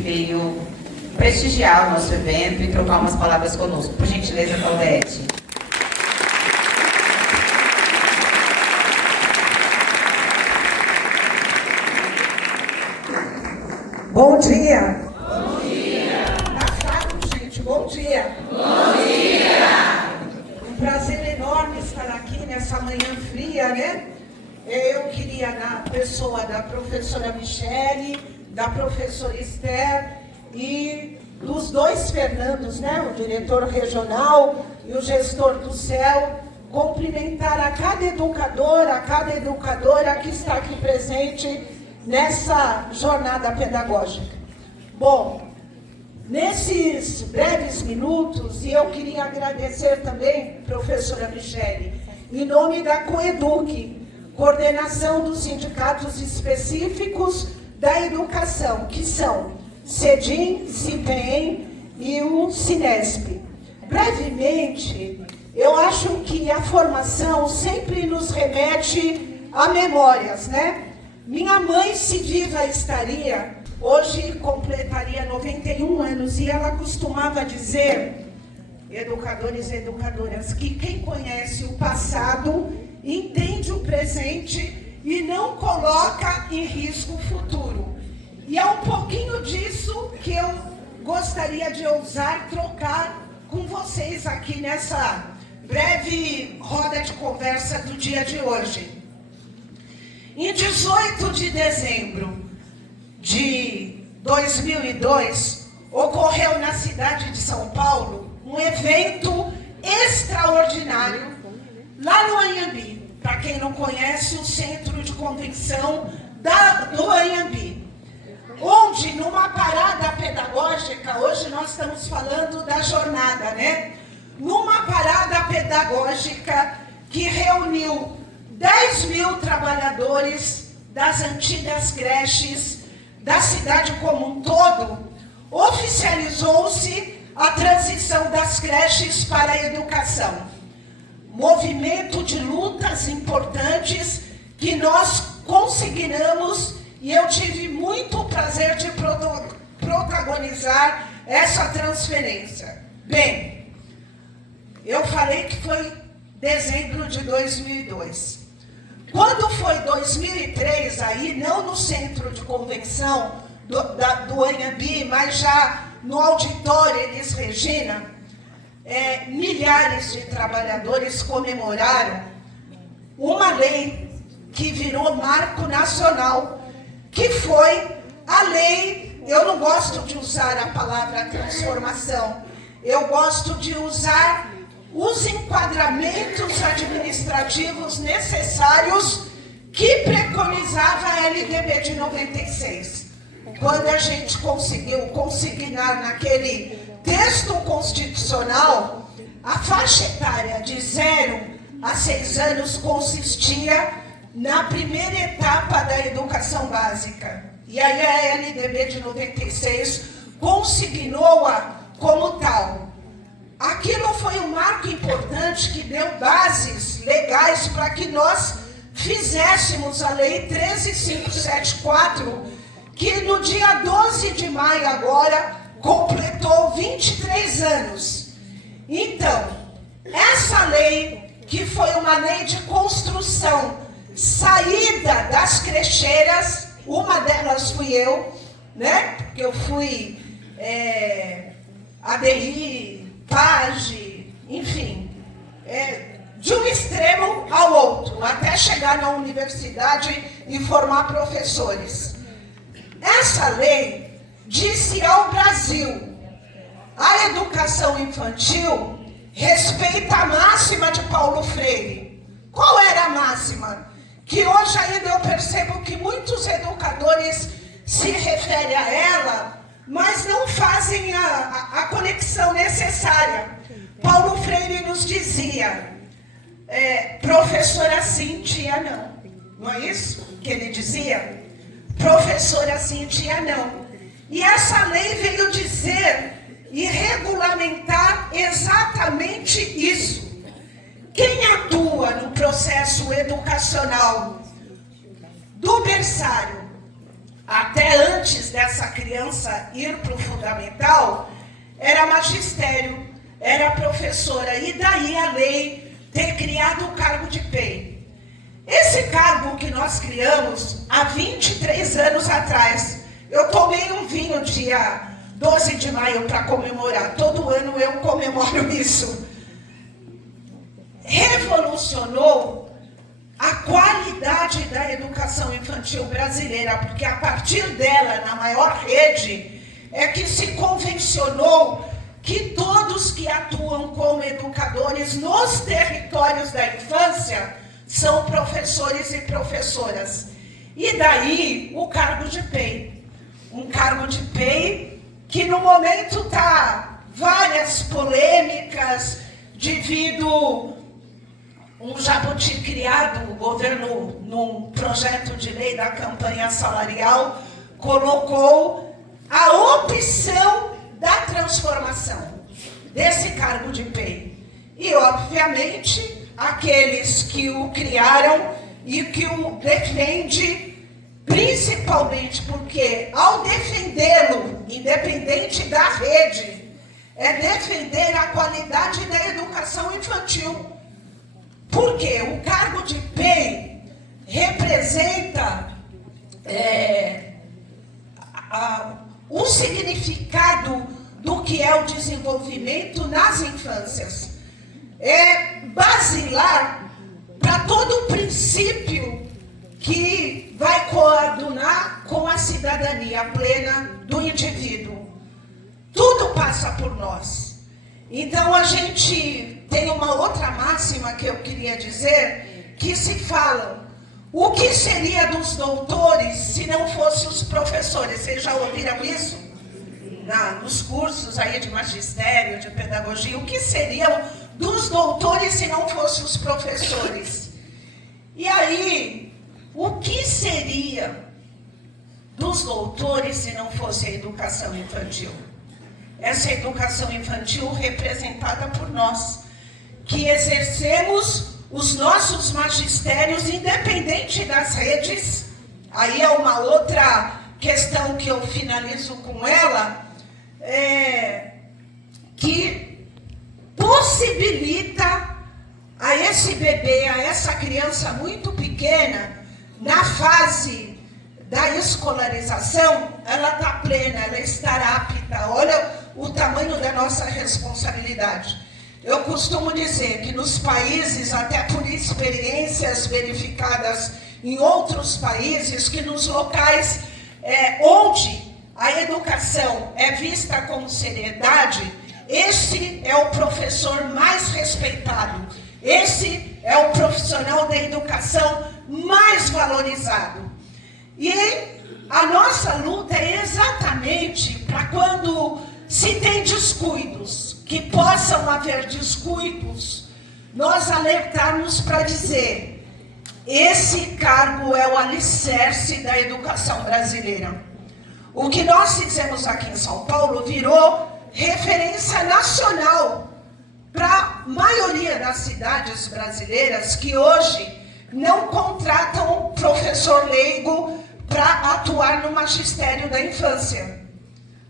Veio prestigiar o nosso evento e trocar umas palavras conosco. Por gentileza, Claudete. Bom dia! Bom dia! Tá fraco, gente. Bom dia! Bom dia! Um prazer enorme estar aqui nessa manhã fria, né? Eu queria, na pessoa da professora Michele, da professora Esther e dos dois Fernandos, né? O diretor regional e o gestor do CEL, cumprimentar a cada educadora que está aqui presente nessa jornada pedagógica. Bom, nesses breves minutos, e eu queria agradecer também, professora Michele, em nome da COEDUC, Coordenação dos Sindicatos Específicos da Educação, que são CEDIM, CIPEM e o Cinesp. Brevemente, eu acho que a formação sempre nos remete a memórias, né? Minha mãe, se viva estaria, hoje completaria 91 anos, e ela costumava dizer, educadores e educadoras, que quem conhece o passado entende o presente e não coloca em risco o futuro. E é um pouquinho disso que eu gostaria de ousar trocar com vocês aqui nessa breve roda de conversa do dia de hoje. Em 18 de dezembro de 2002, ocorreu na cidade de São Paulo um evento extraordinário lá no Anhembi. Para quem não conhece, o centro de convenção do Anhembi, onde numa parada pedagógica, hoje nós estamos falando da jornada, né? Numa parada pedagógica que reuniu 10.000 trabalhadores das antigas creches da cidade como um todo, oficializou-se a transição das creches para a educação. Movimento de lutas importantes que nós conseguiremos, e eu tive muito prazer de protagonizar essa transferência. Bem, eu falei que foi dezembro de 2002. Quando foi 2003, aí, não no centro de convenção do Anhembi, mas já no auditório Elis Regina, milhares de trabalhadores comemoraram uma lei que virou marco nacional, que foi a lei, eu não gosto de usar a palavra transformação, eu gosto de usar os enquadramentos administrativos necessários que preconizava a LDB de 96. Quando a gente conseguiu consignar naquele texto constitucional, a faixa etária de 0 a 6 anos consistia na primeira etapa da educação básica. E aí a LDB de 96 consignou-a como tal. Aquilo foi um marco importante que deu bases legais para que nós fizéssemos a Lei 13.574, que no dia 12 de maio agora completou 23 anos. Então, essa lei, que foi uma lei de construção, saída das crecheiras, uma delas fui eu, né? Porque eu fui ADI, PAGE, enfim, de um extremo ao outro, até chegar na universidade e formar professores. Essa lei disse ao Brasil: a educação infantil respeita a máxima de Paulo Freire. Qual era a máxima? Que hoje ainda eu percebo que muitos educadores se referem a ela, mas não fazem a conexão necessária. Paulo Freire nos dizia, professora sim, tia não. Não é isso que ele dizia? Professora sim, tia não. E essa lei veio dizer e regulamentar exatamente isso. Quem atua no processo educacional do berçário até antes dessa criança ir para o fundamental, era magistério, era professora, e daí a lei ter criado o cargo de PEI. Esse cargo que nós criamos há 23 anos atrás, eu tomei um vinho dia 12 de maio para comemorar, todo ano eu comemoro isso, revolucionou a qualidade da educação infantil brasileira, porque a partir dela, na maior rede, é que se convencionou que todos que atuam como educadores nos territórios da infância são professores e professoras. E daí o cargo de PEI. Um cargo de PEI que no momento está várias polêmicas devido um jabuti criado, o governo, num projeto de lei da campanha salarial, colocou a opção da transformação desse cargo de PEI. E, obviamente, aqueles que o criaram e que o defendem, principalmente porque, ao defendê-lo, independente da rede, é defender a qualidade da educação infantil. Porque o cargo de PEI representa o significado do que é o desenvolvimento nas infâncias. É basilar para todo o princípio que vai coadunar com a cidadania plena do indivíduo. Tudo passa por nós. Então, a gente tem uma outra máxima que eu queria dizer, que se fala, o que seria dos doutores se não fossem os professores? Vocês já ouviram isso? Nos cursos aí de magistério, de pedagogia, o que seriam dos doutores se não fossem os professores? E aí, o que seria dos doutores se não fosse a educação infantil? Essa educação infantil representada por nós, que exercemos os nossos magistérios independente das redes. Aí é uma outra questão que eu finalizo com ela, que possibilita a esse bebê, a essa criança muito pequena, na fase da escolarização, ela está plena, ela está apta. Olha o tamanho da nossa responsabilidade. Eu costumo dizer que nos países, até por experiências verificadas em outros países, que nos locais onde a educação é vista com seriedade, esse é o professor mais respeitado, esse é o profissional da educação mais valorizado. E a nossa luta é exatamente para quando se tem descuidos, que possam haver descuidos, nós alertarmos para dizer, esse cargo é o alicerce da educação brasileira. O que nós fizemos aqui em São Paulo virou referência nacional para a maioria das cidades brasileiras que hoje não contratam professor leigo para atuar no magistério da infância.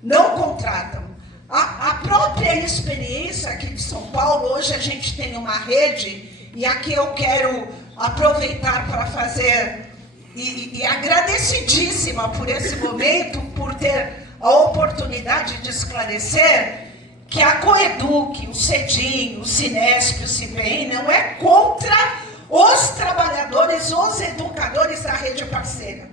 Não contratam. A própria experiência aqui de São Paulo, hoje a gente tem uma rede, e aqui eu quero aproveitar para fazer, e agradecidíssima por esse momento, por ter a oportunidade de esclarecer, que a Coeduc, o CEDIM, o Cinesp, o CIPEM, não é contra os trabalhadores, os educadores da rede parceira.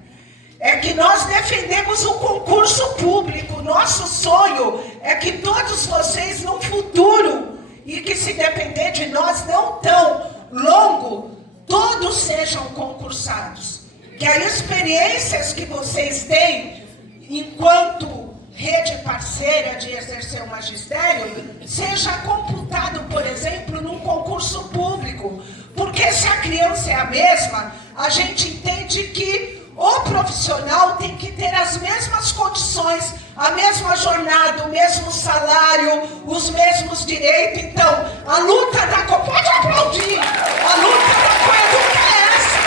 É que nós defendemos o concurso público. Nosso sonho é que todos vocês, no futuro, e que se depender de nós não tão longo, todos sejam concursados. Que as experiências que vocês têm, enquanto rede parceira de exercer o magistério, seja computado, por exemplo, num concurso público. Porque se a criança é a mesma, a gente entende que o profissional tem que ter as mesmas condições, a mesma jornada, o mesmo salário, os mesmos direitos. Então, a luta da pode aplaudir, a luta da Coeduc é essa.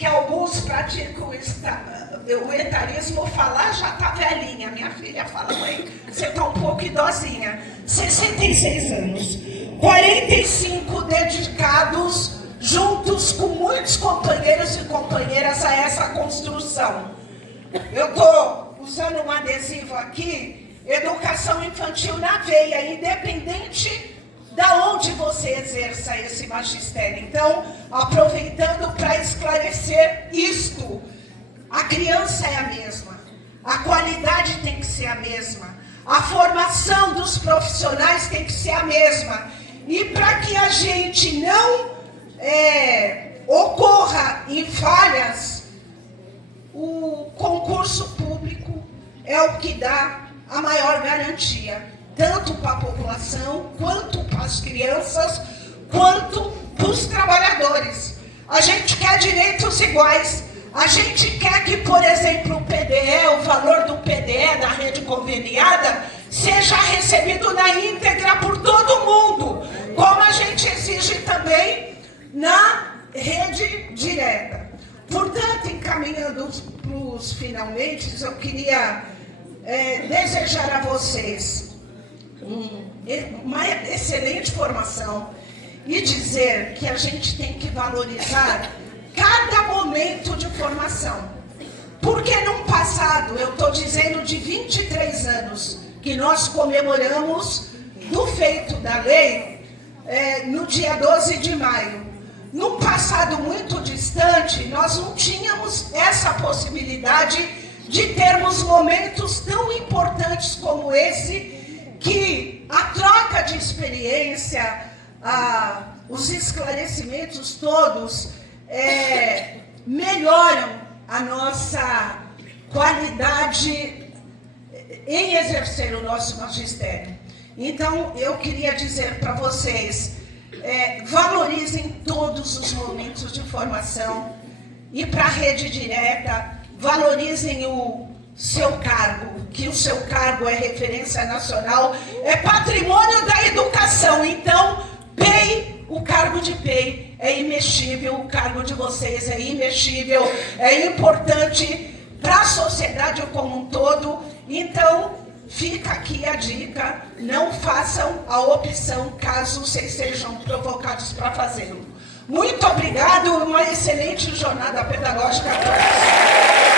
que alguns praticam o etarismo, falar já está velhinha. Minha filha fala, mãe, você está um pouco idosinha. 66 anos, 45 dedicados, juntos com muitos companheiros e companheiras a essa construção. Eu estou usando um adesivo aqui, educação infantil na veia, independente da onde você exerça esse magistério. Então, aproveitando para esclarecer isto, a criança é a mesma, a qualidade tem que ser a mesma, a formação dos profissionais tem que ser a mesma. E para que a gente não ocorra em falhas, o concurso público é o que dá a maior garantia, tanto para a população, quanto para as crianças, quanto para os trabalhadores. A gente quer direitos iguais. A gente quer que, por exemplo, o PDE, o valor do PDE da rede conveniada, seja recebido na íntegra por todo mundo, como a gente exige também na rede direta. Portanto, encaminhando para os finalmente, eu queria desejar a vocês uma excelente formação e dizer que a gente tem que valorizar cada momento de formação. Porque no passado, eu estou dizendo de 23 anos, que nós comemoramos do feito da lei no dia 12 de maio. No passado muito distante, nós não tínhamos essa possibilidade de termos momentos tão importantes como esse, que a troca de experiência, os esclarecimentos todos melhoram a nossa qualidade em exercer o nosso magistério. Então, eu queria dizer para vocês, valorizem todos os momentos de formação e para a rede direta, valorizem o seu cargo, que o seu cargo é referência nacional, é patrimônio da educação. Então, PEI, o cargo de PEI é imexível, o cargo de vocês é imexível, é importante para a sociedade como um todo. Então, fica aqui a dica, não façam a opção caso vocês sejam provocados para fazê-lo. Muito obrigado, uma excelente jornada pedagógica a todos.